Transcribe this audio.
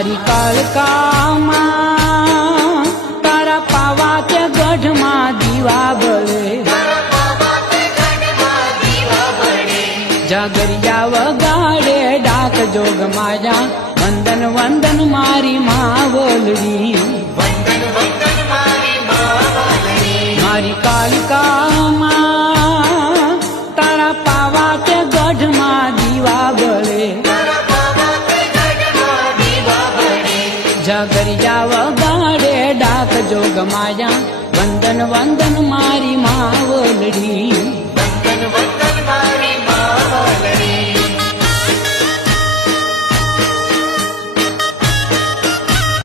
મારી કાળકામાં તારા પાવા તે ગઢમાં દીવા બળે જાગરિયા વગાડે ડાક જોગ માયા વંદન વંદન મારી માવલડી મારી કાળકામાં તારા પાવા તે ગઢમાં દીવા બળે જાગરિયા વગાડે ડાક જોગ માયા વંદન વંદન મારી માવલડી વંદન વંદન મારી માવલડી